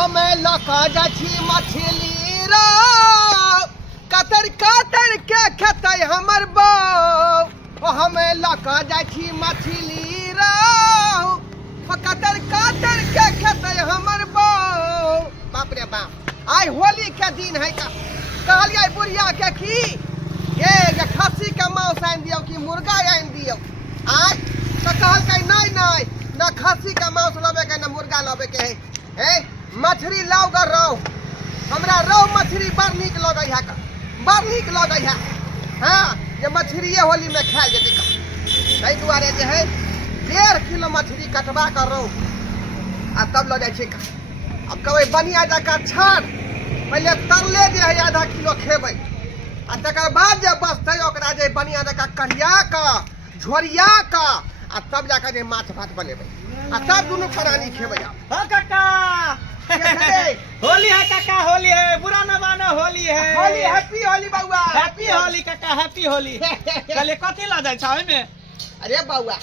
हमें लका जाछी मछली रो कतर कतर के खेतै हमर बौ हमें लका जाछी मछली रो कतर कतर के खेतै हमर बौ। बाप रे बाप आई होली के दिन है कहलिए बुढ़िया के की ये खस्सी के मांस आनि दियो कि मुर्गा आनि दियो आज तो कहलकै नहीं नहीं न खस्सी के मांस लबे के न मुर्गा लबे के है मछली लाओ ग रहो हमरा रोहु मछली बड़ नीक लगे है बड़ नीक लगे है। हाँ ये मछलिए होली में खाए जेतै ताहि दुआरे जे है 1.5 किलो मछली कटवा कर रहो आ तब ल जाय छै। अब कहबै बनिया जका छान पहले तरले जे है आधा किलो खेबै आ तकर बाद जे बचतै ओकरा जे बनिया जका कढ़िया का झोरिया का आ तब जाकर जे माछ भात बनेबै आ तब दुनू प्राणी खेबै। हाँ काका होली है काका होली है बुरा न मानो होली है होली हैप्पी होली बउआ हैप्पी होली काका हैप्पी होली कले कथी ला जाय छ में। अरे बउआ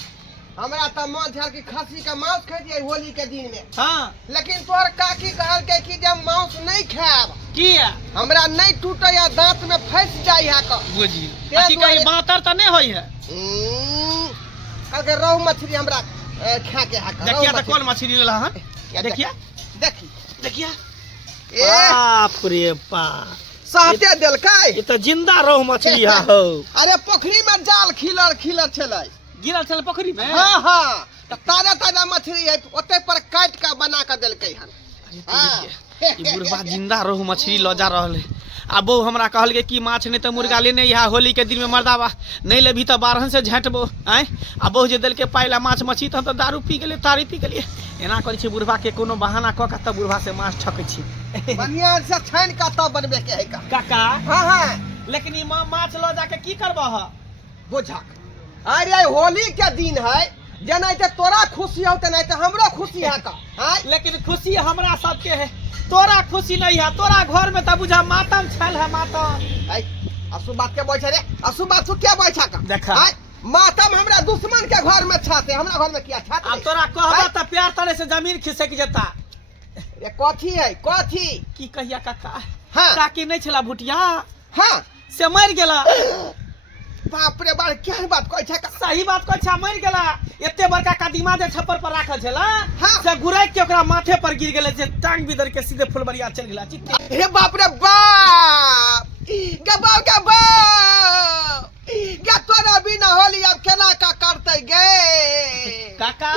हमरा त मन छल कि खस्सी का मांस खैतियै होली के दिन में। हाँ लेकिन तोर काकी कहलकै कि जब मांस नहीं खाएब किया हमरा नहीं टूटे या दांत में फंस जाय है क बुझी की कहीं बातर त नहीं होई है। कहलकै रोहु मछली हमरा खा के है देखिया त कौन मछली लेला हां देखिया देखी देखिया ए बाप रे बाप साथे देलकै ये त जिंदा रोहु मछली है हो। अरे पोखरी में जाल खिलर छलै गिरल छल पोखरी में। हाँ हाँ तो ताजा ताजा मछली है ओते पर काट के बना के देलकै हन। ई बुढ़वा जिंदा रोहु मछली ल जा रहल है आ बहू हमरा कहल के कि माछ नहीं तो मुर्गा लेने यहाँ होली के दिन में मर्दावा नहीं लेभी तो बारहन से झटबो आए आ बहू जे देलके पाइला माछ मछली तो दारू पी गेलिए तारी पी गेलिए एना करै छै बुढ़वा के कोनो बहाना क के तब बुढ़वा से माछ ठकै छी बढ़िया से छान के तब बनबे के है काका। हाँ हाँ लेकिन ई माछ ल जाके की करबह बुझा अरे होली के दिन है जेनाहिते तोरा खुशी हो तेनाहिते हमरो खुशी है का। लेकिन खुशी हमरा सबके है तोरा खुशी नहीं है तोरा घर में त बुझा मातम छल है मातम। असु बात के बोल रे असु बात तू क्या बोल छका देखा मातम हमरा दुश्मन के घर में छाते हमरा घर में किया छाते। अब तोरा कहबा त प्यार तले से जमीन खिसक जेता। ये कथी है कथी की कहिया काका। हाँ काकी नहीं छला भुटिया हाँ से मर गेला। बाप रे बाप क्या बात कहै छका सही बात कहै छ मर गेला एते बड़का कदीमा जे छप्पर पर राखल छला हाँ। से गुराई के ओकरा माथे पर गिर गेले जे टांग बिदर के सीधे फुलबरिया चल गेला चित्ते। हे बाप रे बाप गबाओ क्या तोरा बिना होली अब केना का करते गे काका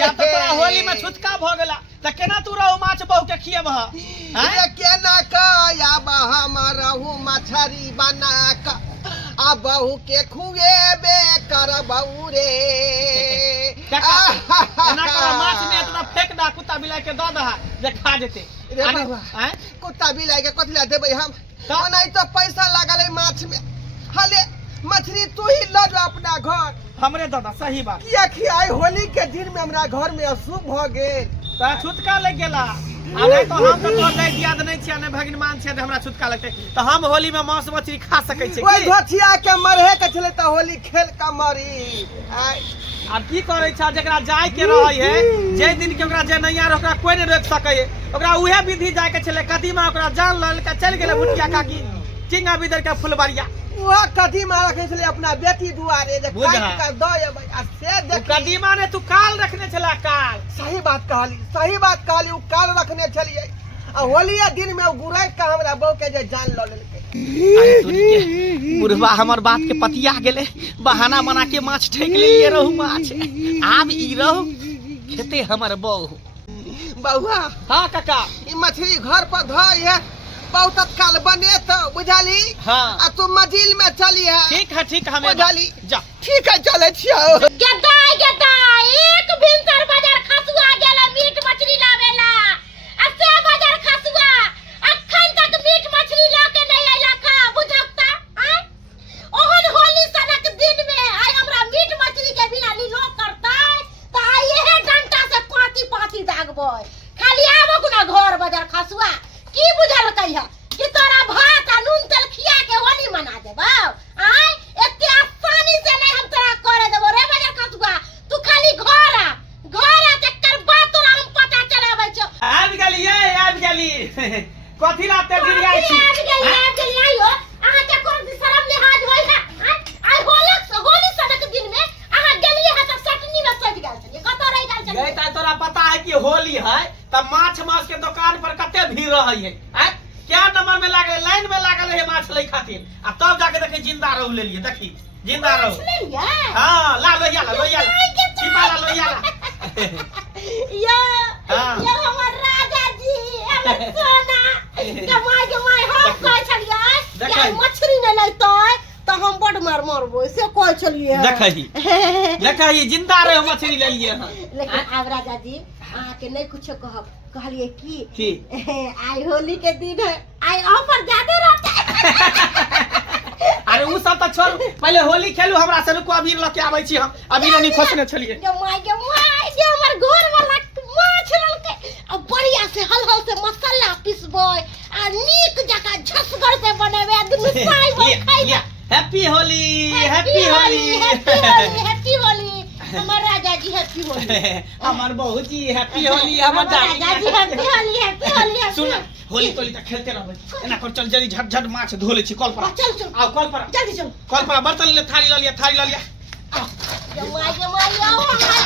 या तो तोरा होली में छुटका भ गेला त केना तू रहू माछ बहु के खियब ये केना का या हम रहू मछरी बना का आ बहू के खुएबे कर बहू रे। काका एना कर माछ में इतना फेंक दा कुत्ता बिलाई के द दहा जे खा जेते रे बाबा कुत्ता बिलाई के कथि ला देबै हम तो नहीं तो पैसा लागल है माछ में हले मछली तू ही ल जो अपना घर हमरे दादा सही बात किया खियाई होली के दिन में हमरा घर में अशुभ भ गेल त छुटका लग गेला। अरे तो हम तो नहीं दिया नहीं छिया ने भगवान छे हमरा छुटका लगते तो हम होली में मांस मछली खा सकै छी ओइ धोथिया के मरहे के चले त होली खेल का मरी। अब की करे छा जकरा जाय के रहै है जे दिन के ओकरा जे नैया ओकरा कोई नहीं रोक सकै है ओकरा उहे विधि जाय के छले कदीमा ओकरा जान ल के चल गेले भुटिया काकी चिंगा बिदर के फुलबरिया वह कदीमा रखे छले अपना बेटी दुआरे जे काट के द एबै आ से देख कदीमा ने तू काल रखने छला काल। सही बात कहली उ काल रखने छलिए आ होलिया दिन में गुराई का हमरा बहू के जे जान ल लेलकै। अरे तोरी के बुढ़वा हमर बात के पतिया गेले बहाना बना के माछ ठेक लेलिए रहू माछ आब ई रहू खेते हमर बहू बउआ। हाँ काका ई मछली घर पर धई है बहुत तत्काल बने तो बुझाली। हाँ आ तू मंजिल में चली है ठीक है हमें बुझाली जा ठीक है चले छियो गेदा एक भिनसर बाजार खसुआ गेला मीट मछली लावेला आ से बाजार खसुआ अखन तक मीट मछली ला के नहीं आइला का बुझकता आ ओहन होली सनक दिन में आय हमरा मीट मछली के बिना लीलो करता त आय हे डंटा से पाती दागबो खाली आबो गुना घर बाजार खसुआ की बुझल कहिया कि तोरा भात आ नून तेल खिया के होली मना देबो आय एते आसानी से नहीं हम तोरा करे देबो रे बाजार खसुआ तू खाली घर आ तकर बात तोरा हम पता चलाबै छौ। आबि गेलिए कथी लाते जिरियाई छी आबि गेली आइयो अहाँ के कोनो शरम लिहाज होय है आइ होली सनक दिन में अहाँ गेलिए है त चटनी में सज गेल छलिए कत रह गेल छलिए गई त तोरा पता है कि होली है त माछ के दुकान पर कते भीड़ रहई है क्या नंबर में लागल लाइन में लागल है माछ लै खातिर आ तब जाके देखे जिंदा रहू ले लिए देखी जिंदा रहू हां ला लोया छिपा ला लोया यो हमर राजा जी हमर सोना कमाई हम कहै छलिए कि मछली नै लैतै त हम बड मार मारबो से कहै छलिए देखही जिंदा रहे मछली ले लिए हां लेकिन आब राजा जी अहाँ के नहीं कुछ कहलिए की आई होली के दिन है आई ऑफर ज्यादा रहता है अरे उ सब त छोड़ पहले होली खेलू हमरा से को अबीर लके आबै छी हम अबीर नहीं खोसने छलिए जो माय जे हमर घर वाला माछ ललके अब बढ़िया से हल से मसाला पिसबै आ नीक जका झसगर से बनेबे दुनु साई खाइ happy Holi happy Holi happy Holi हमर राजा जी हैप्पी होली हमर बहू जी हैप्पी होली हमर राजा जी हैप्पी होली सुन होली तोली त खेलते रहबै एना कर चल जल्दी झट माछ धो ले छी कल पर चल आओ कल पर जल्दी चल कल पर बर्तन ले थाली ल लिया जमाई हमर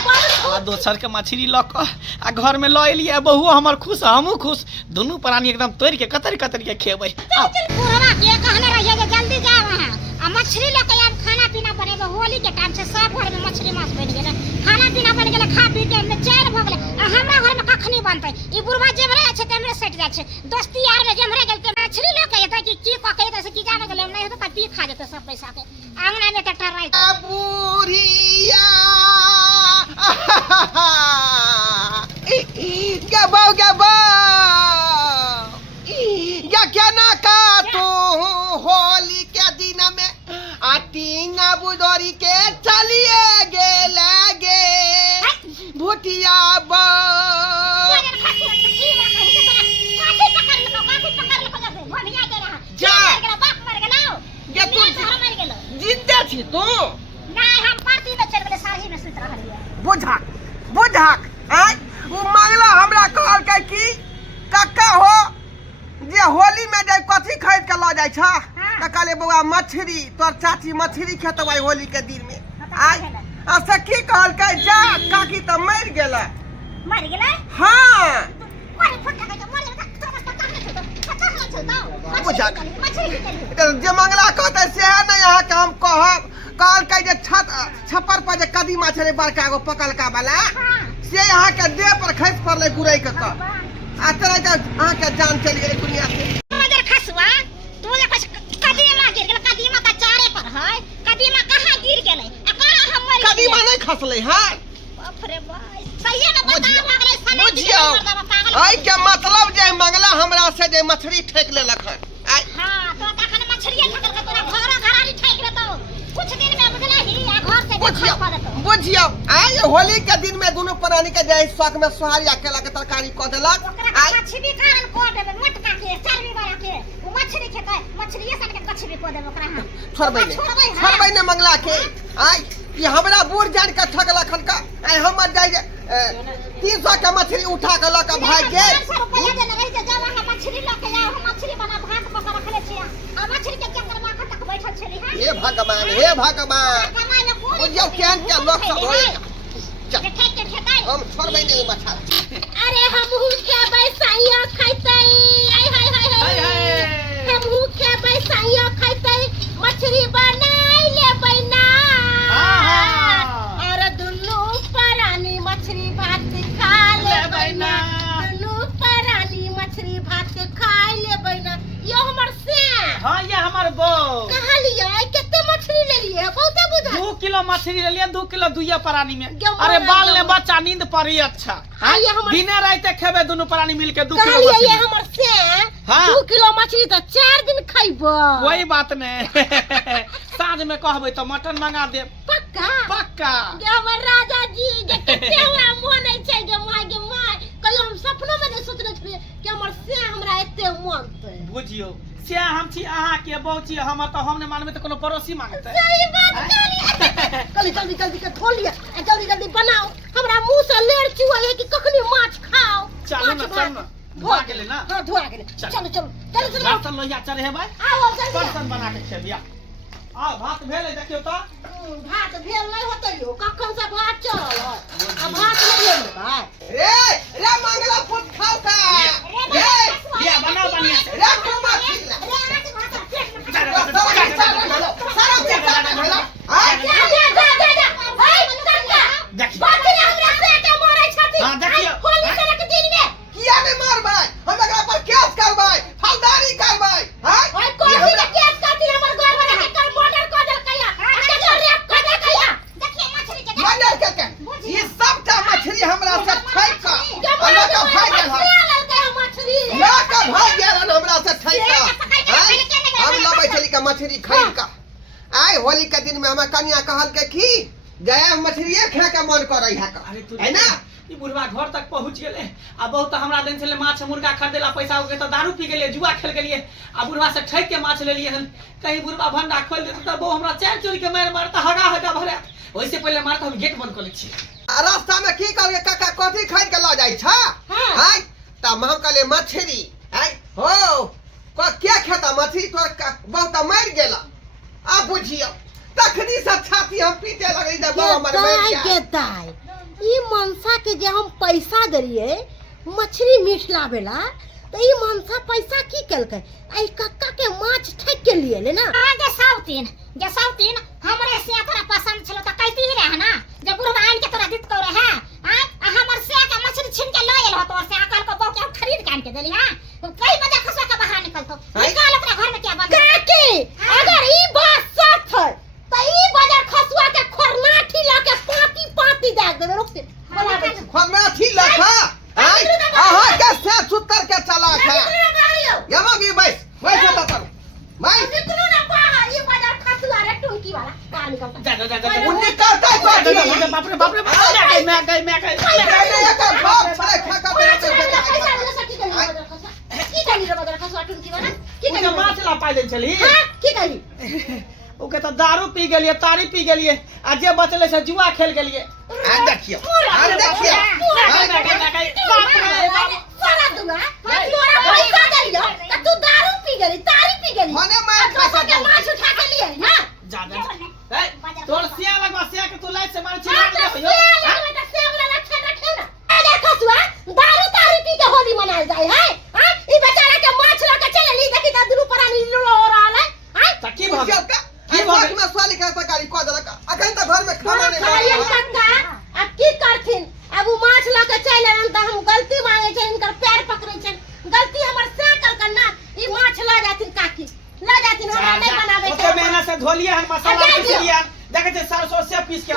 बड़ आ दोसर के मछली ल क आ घर में ल एलिए बहू हमर खुश हमहू खुश दोनों प्राणी एकदम तोड़ के कतर के खेबै पुरवा के कहने रहिए जे जल्दी जा वहां आ मछली लेके आब खाना पीना बनेबे होली के टाइम से सब घर में मछली मांस बन गेले खाना पीना बन गेले खा पी के में चार भ गेले आ हमरा घर में कखनी बनतै ई बुढ़वा जेमरे छै तेमरे सेट जाय छै दोस्ती यार में जेमरे गेल के मछली लेके एतै की ककै त से की जाने गेले नहीं होत त पी खा जेतै सब पैसा के आंगना में टटर राइ बुढ़िया या क्या ना का तू होली के दिन में आटीना बुदोरी के चलिए गेले भुटिया जिंदे छी तू नहीं हम पार्टी में चल गेले साही में सुत रहलिए बुझक आय उ मंगला हमरा कहल के की कक्का हो जे होली में जाय कथी खरीद के ल जाय छ त कहले बउआ मछली तोर चाची मछली खेतबै होली के दिन में आय आ से की कहल के जा काकी त मर गेला हां जे मंगला कहते से नहीं यहाँ के हम कहब कहल के जे छप्पर पर जे कदीमा छले बड़का गो पकलका वाला से यहाँ के देह पर खस पड़ले गुरई के आ तरह के अहाँ के जान चली गेलै दुनिया से मगर खसवा तू जे कुछ कदीमा गिर गेल कदीमा का चारे पर है कदीमा कहां गिर गेलै कहां हमर कदीमा नहीं खसले हां बाप रे भाई सही में बता लगले सने बुझियो आई के मतलब जे मंगला हमरा से जे मछली ठेक लेलक है हां तो तखन मछलिए ठेक के तोरा घरानी ठेक लेतो कुछ दिन में बुझला ही आ घर से बुझियो आई होली के दिन में दोनों प्राणी के जाय शौक में सोहारी अकेला के तरकारी क देलक आई मछली कारण को देबे मोटका के चरबी वाला के वो मछली खेतै मछलीए सन के कछबी को देबे ओकरा हां छोड़बै ने मंगला के आई ये हमरा बूढ़ जान के ठगलक खन का आई हमर जाय 300 के मछली उठा के ल के भाग गेल 400 रुपया देने रही जे जब हम मछली ल के आए हम मछली बना भात पका रखले छी आ मछली के चक्कर में अखन तक बैठल छली हां हे भगवान बुझियो केहन के लोग सब होय हम छोड़बै नहीं मछली अरे हमहू के बैसाइया खैतै हाय हमहू के बैसाइया खैतै मछली बनाई लेबै ना अरे दुनु परानी मछली भात खा लेबै ना दुनु परानी मछली भात खा लेबै ना यो हमर से हां ये हमर बो कहलिए केते मछली लेलिए बहुते बुझा 2 किलो मछली ले लिया 2 किलो दुइया प्राणी में अरे बाल ने बच्चा नींद पड़ी अच्छा दिने राते खेबे दोनों प्राणी मिलके 2 किलो मछली ये हमर से 2 किलो मछली त 4 दिन खइबो कोई बात नहीं साँझ में कहबै तो मटन मंगा दे पक्का गे हमर राजा जी जे केते हमरा मन छै गे माय कहियो हम सपनो में नहीं सोचले छलिए कि हमर से हमरा एते मन छै बुझियो से हम छी अहाँ के बहुची हमर तो हम ने मानबे त कोनो पड़ोसी मांगतै सही बात कहली जल्दी के खोल लिया जल्दी बनाओ हमरा मुंह से लेर चुआ है कि कखनी माछ खाओ चल ना धुआ गेले ना हाँ धुआ गेले चल। चलो चलो चलो चलो राशन लोहिया चढ़े है भाई आओ जल्दी बर्तन बना के खेबिया आ भात भेले देखियो तो भात भेल नहीं होते यो कखन से भात चलल है आ भात नहीं भेल भाई रे मंगला फूट खाओ का रे लिया बनाओ बढ़िया से रे तुम मछली ला सारा चेक कर भेला हां किया ने मारबै हम एकरा पर केस करबै फौजदारी करबै हां मर्डर करके ई सबटा मछली हमरा से ठैक का हमरा का भाई गेल ना का भाई गेल हमरा से ठैक का हम लबै छली का मछली खरीद का आइ होली के दिन में हमरा कन्या कहल के की गया मछलिए खाए के मन करई है ना ई बुढ़वा घर तक पहुंच गेले आ बहुत हमरा दिन छले माछ मुर्गा खरीदेला पैसा हो के तो दारू पी गेलिए जुआ खेल गेलिए आ बुढ़वा से ठैक के माछ ले लिए हन कहीं बुढ़वा भंडा खोल देत त वो हमरा चार चोरी के मार त हगा भरे ओइसे पहले मार त हम गेट बंद कर ले छी रास्ता में की कर काका कथी खरीद के ल जाई छ हां त हम कहले मछली हां हो को क्या खाता मछली तोर बहुत मर गेला आ बुझियो तखनी से छाती हम पीटे लगई दे बाबा हमर मर गया ई मनसा के जे हम पैसा दरिए मछली मीठ लावेला तो ई मनसा पैसा की केलकै आई कक्का के माछ ठेक के लिए ले ना जे साउतीन हमरे से तोरा पसंद छलो त कहती ही रहे ना जे बुढ़वा आइन के तोरा दित करे है आ हमर से के मछली छीन के लए एलो तोर से अकल को बहु के खरीद के आन के देली हां कई बजे खसवा के बाहर निकलतो निकाल अपना घर में क्या बंद काकी अगर ई बात सच है त ई बाजार खसुआ के खरनाठी ला के पाती दाग देबे रुक दे खरनाठी लखा हां आहा के से सुतर के चला खा यमगी बैस त पर मैं निकलो ना बाहर ई बाजार खसुआ रे टुनकी वाला बाहर निकलता जा उन्नी करता है बाप रे मैं गई एक बाप छले खा की करी रे बाजार खसुआ टुनकी वाला की उनका करी माछ ला पाइ दे छली हां की करी ओके तो दारू पी गेलिए तारी पी गेलिए आ जे बचले से जुआ खेल गेलिए आ देखियो साला दूंगा मैं तोरा पैसा देलियो त तू दारू पी गेली तारी पी गेली मने मैं खा के माछ उठा के लिए हां जा तोर सिया लगवा सिया के तू लाइट से मार हां छिड़ा तो दे सिया लगवा त सिया वाला लक्षण रखे ना अरे खसुआ दारू तारी पी के होली मनाल जाए है हां ई बेचारा के माछ ला के चले ली देखी त दुनु परानी लो रहा है हां त की भ गेल की में स्वाली का सरकारी को देलक अखन त घर में खाना नहीं खाइए कक्का अब की करथिन अब उ माछ ला के चले आन त हम गलती मांगे छै इनकर पैर पकड़े छै गलती हमर साकल का ना ई माछ ला जाथिन काकी ला जाथिन हमरा नहीं बनावे ओके मेहनत से धोलिए हन मसाला पीस लिया देखे छे सरसों से पीस के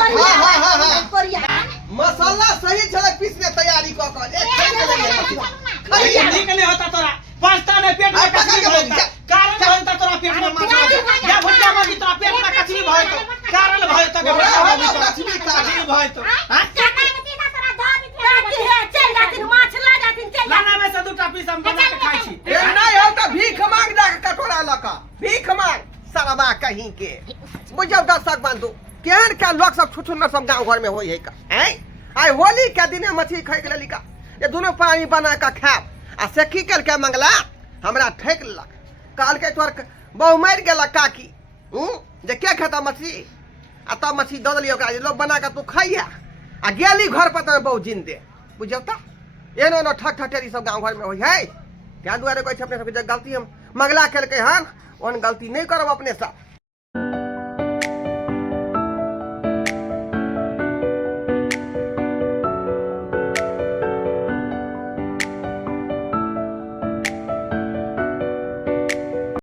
कोरिया मसाला सही छले पीसने तैयारी क खरी निकले होता तोरा पांचटा ने पेट में कचरी भरता कारण भरता तोरा पेट में माछ या भुट्टा में तोरा पेट में कचरी भरता कारण भरता के कचरी भरता हां काकी है चल जाथिन माछ ला जाथिन चल लाना में से दूटा पीस हम बना के खाई छी ए नहीं हो त भीख मांग जा के कटोरा लका भीख मांग सरबा कहीं के बुझौ दस्तक बांधू केहन के लोग सब छुछुन सब गांव घर में होई है का हैं आई होली के दिन मछली खाई के लेलिका ये दोनों पानी बना के खाब आ से की कल के मंगला हमरा ठेक लक काल के तोर बहु मर गेला काकी जे के खाता मछली आ तब मछली दे देलियो ओकरा लोग बना के तू खाइया आ गेली घर पर त बहु जिंदे बुझौ त एनो न ठक ठटेरी सब गांव घर में होई है क्या दुआरे कोई अपने सब गलती हम मंगला केलकै हन ओन गलती नहीं करब अपने साथ